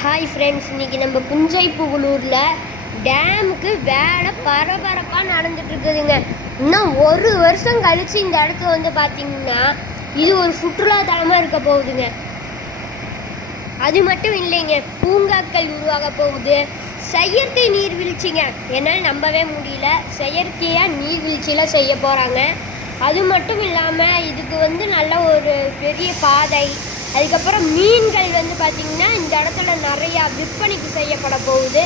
Hi friends, இன்றைக்கி நம்ம புஞ்சைப்புகளூரில் டேமுக்கு வேலை பரபரப்பாக நடந்துட்டுருக்குதுங்க. இன்னும் ஒரு வருஷம் கழித்து இந்த இடத்துல வந்து பார்த்திங்கன்னா இது ஒரு சுற்றுலாத்தலமாக இருக்க போகுதுங்க. அது மட்டும் இல்லைங்க, பூங்காக்கள் உருவாக போகுது. செயற்கை நீர்வீழ்ச்சிங்க, என்னால் நம்பவே முடியல. செயற்கையாக நீர்வீழ்ச்சியில் செய்ய போகிறாங்க. அது மட்டும் இல்லாமல் இதுக்கு வந்து நல்ல ஒரு பெரிய பாதை, அதுக்கப்புறம் மீன்கள் வந்து பார்த்திங்கன்னா இந்த இடத்துல நிறையா விற்பனைக்கு செய்யப்பட போகுது.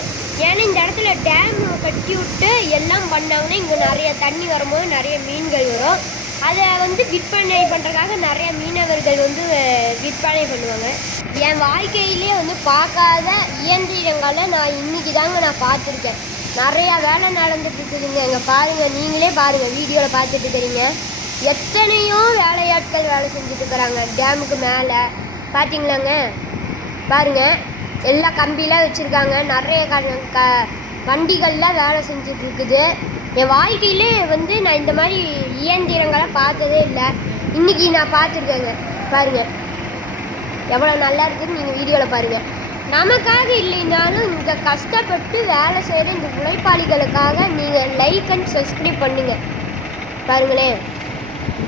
ஏன்னா இந்த இடத்துல டேம் கட்டி விட்டு எல்லாம் பண்ணாங்கன்னா இங்கே நிறைய தண்ணி வரும்போது நிறைய மீன்கள் வரும். அதை வந்து விற்பனை பண்ணுறதுக்காக நிறைய மீனவர்கள் வந்து விற்பனை பண்ணுவாங்க. என் வாழ்க்கையிலே வந்து பார்க்காத இயந்திரங்களை நான் இன்றைக்கி தாங்க நான் பார்த்துருக்கேன். நிறையா வேலை நடந்துட்டுருக்குதுங்க. இங்கே பாருங்கள், நீங்களே பாருங்கள், வீடியோவில் பார்த்துட்டு இருக்கிறீங்க. எத்தனையோ வேலையாட்கள் வேலை செஞ்சுட்டு இருக்கிறாங்க டேமுக்கு மேலே. பார்த்தீங்களாங்க, பாருங்கள், எல்லா கம்பிலாம் வச்சுருக்காங்க. நிறைய வண்டிகளில் வேலை செஞ்சிட்ருக்குது. என் வாழ்க்கையிலே வந்து நான் இந்த மாதிரி இயந்திரங்களை பார்த்ததே இல்லை. இன்றைக்கி நான் பார்த்துருக்கேங்க. பாருங்கள் எவ்வளோ நல்லா இருக்குதுன்னு நீங்கள் வீடியோவில் பாருங்கள். நமக்காக இல்லைனாலும் இங்கே கஷ்டப்பட்டு வேலை செய்கிற இந்த உழைப்பாளிகளுக்காக நீங்கள் லைக் அண்ட் சப்ஸ்கிரைப் பண்ணுங்கள். பாருங்களேன்,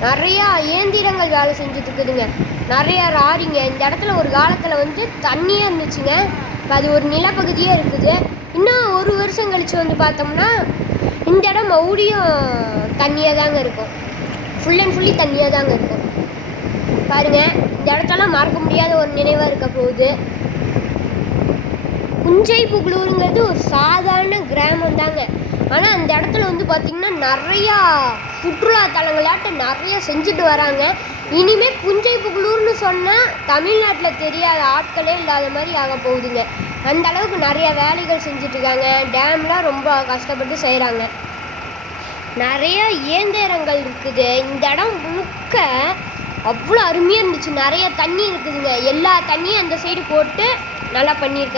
நிறையா இயந்திரங்கள் வேலை செஞ்சுட்டு இருக்குதுங்க. நிறையா ராரிங்க. இந்த இடத்துல ஒரு காலத்தில் வந்து தண்ணியாக இருந்துச்சுங்க. இப்போ அது ஒரு நிலப்பகுதியே இருக்குது. இன்னும் ஒரு வருஷம் கழித்து வந்து பார்த்தோம்னா இந்த இடம் மறுபடியும் தண்ணியாக தாங்க இருக்கும். ஃபுல் அண்ட் ஃபுல்லி தண்ணியாக தாங்க இருக்கும். பாருங்கள், இந்த இடத்தெல்லாம் மறக்க முடியாத ஒரு நினைவாக இருக்க போகுது. புஞ்சைப்புகளூருங்கிறது ஒரு சாதாரண கிராமம் தாங்க. ஆனால் அந்த இடத்துல வந்து பார்த்திங்கன்னா நிறையா சுற்றுலாத்தலங்களாட்டு நிறைய செஞ்சுட்டு வராங்க. இனிமேல் புஞ்சைப்புகளூர்னு சொன்னால் தமிழ்நாட்டில் தெரியாத ஆட்களே இல்லாத மாதிரி ஆக போகுதுங்க. அந்த அளவுக்கு நிறையா வேலைகள் செஞ்சிட்ருக்காங்க. டேம்லாம் ரொம்ப கஷ்டப்பட்டு செய்கிறாங்க. நிறைய இயந்திரங்கள் இருக்குது. இந்த இடம் முழுக்க அவ்வளோ அருமையாக இருந்துச்சு. நிறைய தண்ணி இருக்குதுங்க. எல்லா தண்ணியும் அந்த சைடு போட்டு நல்லா பண்ணியிருக்காங்க.